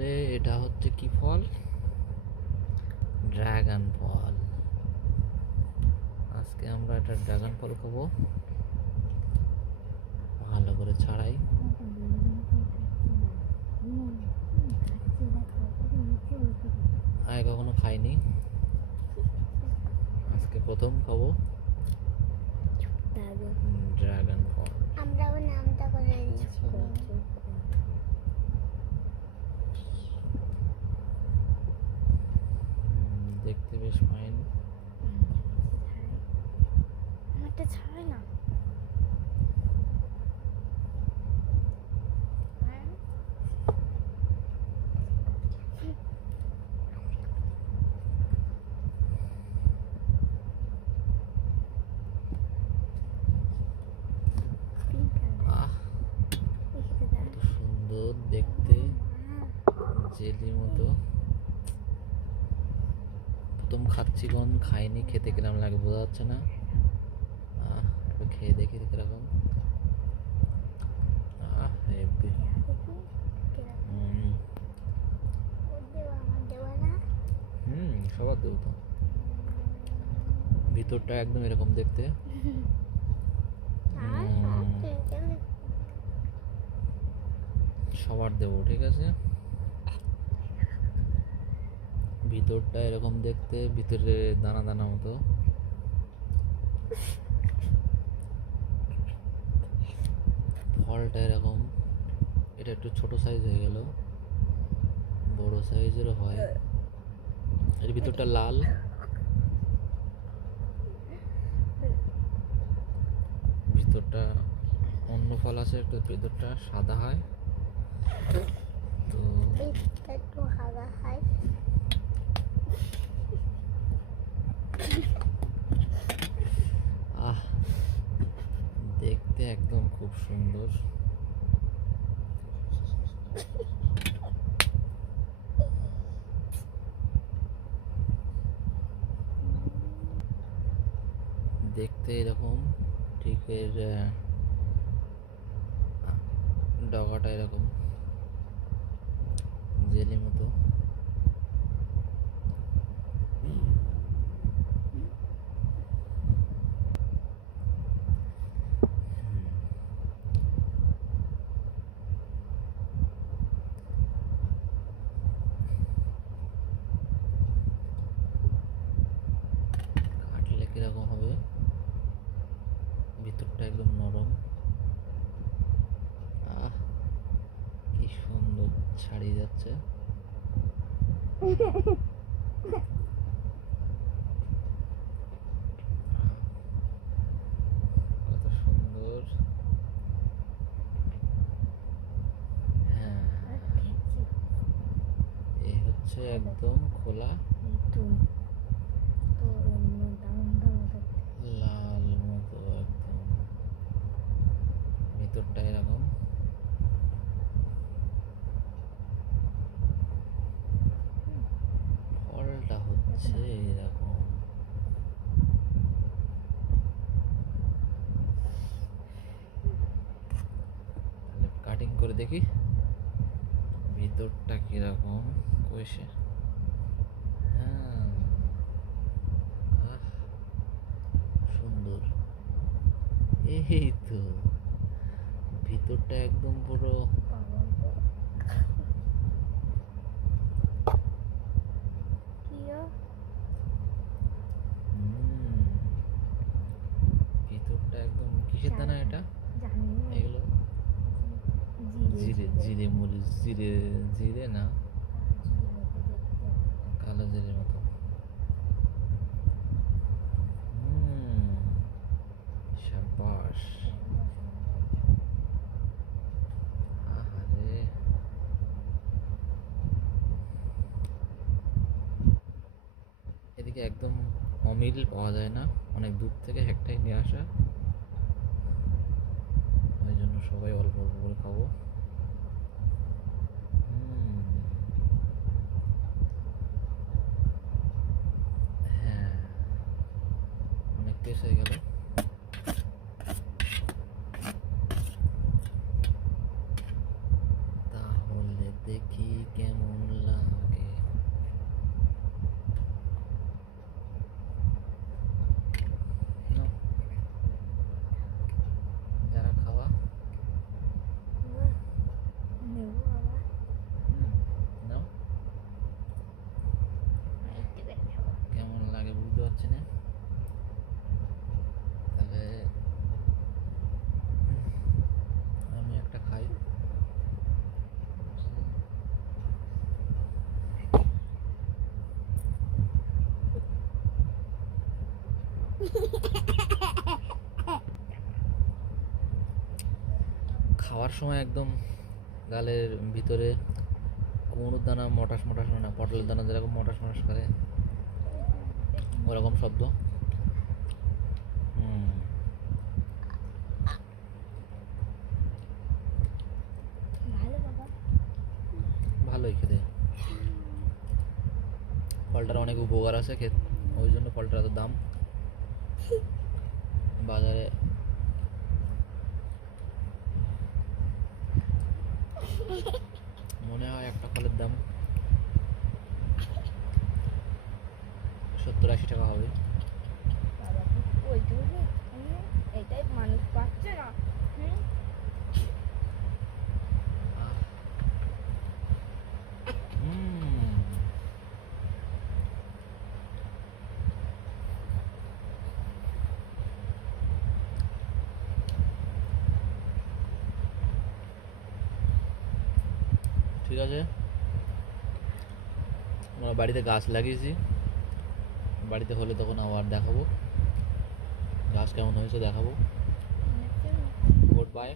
আসলে এটা হচ্ছে কি ফল? ড্রাগন ফল। আজকে আমরা একটা ড্রাগন ফল খাবো। ভালো করে ছাড়াই। আগে কখনো খাইনি, আজকে প্রথম খাবো ড্রাগন ফল। আমরাও নামটা করে নিয়েছি। দেখতে বেশ ফাইন। আমারটা ছাড়াই না। আহ, কত সুন্দর দেখতে, জেলির মতো। প্রথম খাচ্ছি, কোন খাইনি, খেতে কিরম লাগে বোঝা যাচ্ছে না। একটু খেয়ে দেখি কিরকম। হেব্বি। সবার দেবো তো। ভিতরটা একদম এরকম দেখতে। সবার দেবো, ঠিক আছে। ভিতরটা এরকম দেখতে, ভিতরে দানা দানা মতো। ফলটা এরকম, এটা একটু ছোট সাইজ হয়ে গেল, বড় সাইজেরও হয়। এর ভিতরটা লাল, ভিতরটা অন্য ফল আছে একটু, ভিতরটা সাদা হয়। তো একটু হালকা হয়। দেখতে একদম খুব সুন্দর। দেখতে এরকম, ঠিক এর ডগাটা এরকম জেলি মতো। কাটলে কিরকম হবে? ভিতরটা একদম নরম। কি সুন্দর ছাড়িয়ে যাচ্ছে। কত সুন্দর। হ্যাঁ, এই হচ্ছে একদম খোলা লাল মতো একদম। ভিতরটা এরকম। ফলটা হচ্ছে এরকম। কাটিং করে দেখি ভিতরটা কিরকম কইসে। হ্যাঁ, সুন্দর। এই তো ভিতরটা একদম পুরো ভিতরটা একদম কিসের দানা এটা? এগুলো জিরে, জিরে মরিচ, জিরে, জিরে না, কালো জিরের মতো। শাবাশ। আহারে, এদিকে একদম অমিল পাওয়া যায় না, অনেক দূর থেকে একটাই নিয়ে আসা, ওই জন্য সবাই অল্প অল্প করে খাবো। হ্যাঁ, অনেক টেস্ট হয়ে গেল। তাহলে দেখি কেমন লাগে। নাও, যারা খাওয়া। নেবো আবার নাও, একটু করে খাবো। কেমন লাগে বুঝতে পারছি না। তাহলে আমি একটা খাই। খাওয়ার সময় একদম গালের ভিতরে কুমড়োর দানা মটাস মটাস, না পটলের দানা যেরকম মটাস মটাস করে ওরকম শব্দ। ভালো বাবা। ভালোই খেতে। ফলটার অনেক উপকার আছে, ওই জন্য ফলটার এত দাম বাজারে। মনে হয় একটা ফলের দাম 70-80 টাকা হবে। বাবা ওই জন্য এটাই মানুষ পাচ্ছে না। হুম, ঠিক আছে। আমরা বাড়িতে গাছ লাগিয়েছি, বাড়িতে হলে তখন আবার দেখাবো গাছ কেমন হয়েছে, দেখাবো। Good bye.